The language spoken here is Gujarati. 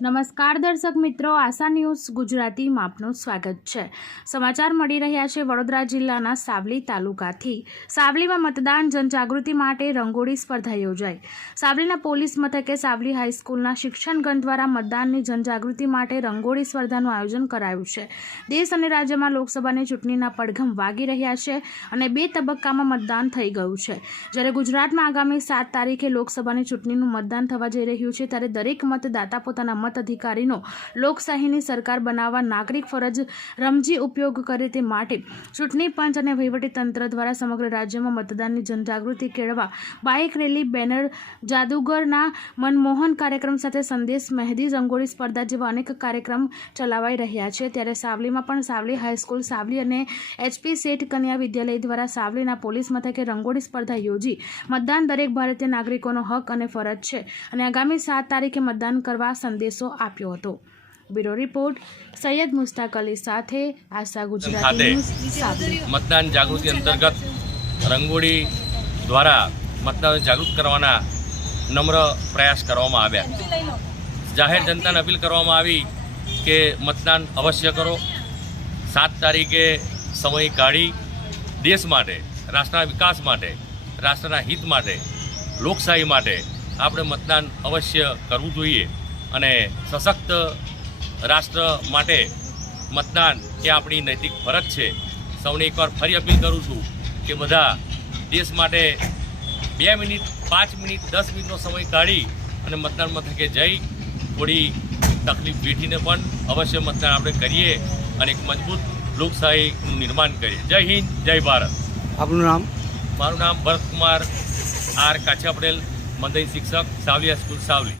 નમસ્કાર દર્શક મિત્રો, આશા ન્યૂઝ ગુજરાતીમાં આપનું સ્વાગત છે। સમાચાર મળી રહ્યા છે વડોદરા જિલ્લાના સાવલી તાલુકાથી। સાવલીમાં મતદાન જનજાગૃતિ માટે રંગોળી સ્પર્ધા યોજાઈ। સાવલીના પોલીસ મથકે સાવલી હાઈસ્કૂલના શિક્ષણગણ દ્વારા મતદાનની જનજાગૃતિ માટે રંગોળી સ્પર્ધાનું આયોજન કરાયું છે। દેશ અને રાજ્યમાં લોકસભાની ચૂંટણીના પડઘમ વાગી રહ્યા છે અને 2 તબક્કામાં મતદાન થઈ ગયું છે। જ્યારે ગુજરાતમાં આગામી 7 તારીખે લોકસભાની ચૂંટણીનું મતદાન થવા જઈ રહ્યું છે, ત્યારે દરેક મતદાતા પોતાના અધિકારીનો લોકશાહીની સરકાર બનાવવા નાગરિક ફરજ રમજી ઉપયોગ કરે તે માટે ચૂંટણી પંચ અને વહીવટી તંત્ર દ્વારા સમગ્ર રાજ્યમાં મતદાનની જનજાગૃતિ કેળવવા બાઇક રેલી, બેનર, જાદુગરના મનમોહન કાર્યક્રમ સાથે સંદેશ મહેંદી, રંગોળી સ્પર્ધા જેવા અનેક કાર્યક્રમ ચલાવાઈ રહ્યા છે। ત્યારે સાવલીમાં પણ સાવલી હાઈસ્કૂલ, સાવલી અને HP શેઠ કન્યા વિદ્યાલય દ્વારા સાવલીના પોલીસ મથકે રંગોળી સ્પર્ધા યોજી મતદાન દરેક ભારતીય નાગરિકોનો હક અને ફરજ છે અને આગામી 7 તારીખે મતદાન કરવા સંદેશ આપ્યો હતો। બ્યુરો રિપોર્ટ સૈયદ મુસ્તાક અલી સાથે આશા ગુજરાતી ન્યૂઝ। મતદાન જાગૃતિ અંતર્ગત રંગોળી દ્વારા મતદાર જાગૃત કરવાના નમ્ર પ્રયાસ કરવામાં આવ્યા। જાહેર જનતાને અપીલ કરવામાં આવી કે મતદાન અવશ્ય કરો। 7 તારીખે સમય કાઢી દેશ માટે, રાષ્ટ્રના વિકાસ માટે, રાષ્ટ્રના હિત માટે, લોકશાહી માટે આપણે મતદાન અવશ્ય કરવું જોઈએ અને સશક્ત રાષ્ટ્ર માટે મતદાન એ આપણી નૈતિક ફરજ છે। સૌને એકવાર ફરી અપીલ કરું છું કે બધા દેશ માટે 2 મિનિટ, 5 મિનિટ, 10 મિનિટનો સમય કાઢી અને મતદાન મથકે જઈ થોડી તકલીફ વેઠીને પણ અવશ્ય મતદાન આપણે કરીએ અને એક મજબૂત લોકશાહીનું નિર્માણ કરીએ। જય હિન્દ, જય ભારત। આપનું નામ? મારું નામ ભરતકુમાર આર કાછા પટેલ, મંદિર શિક્ષક, સાવલી સ્કૂલ, સાવલી।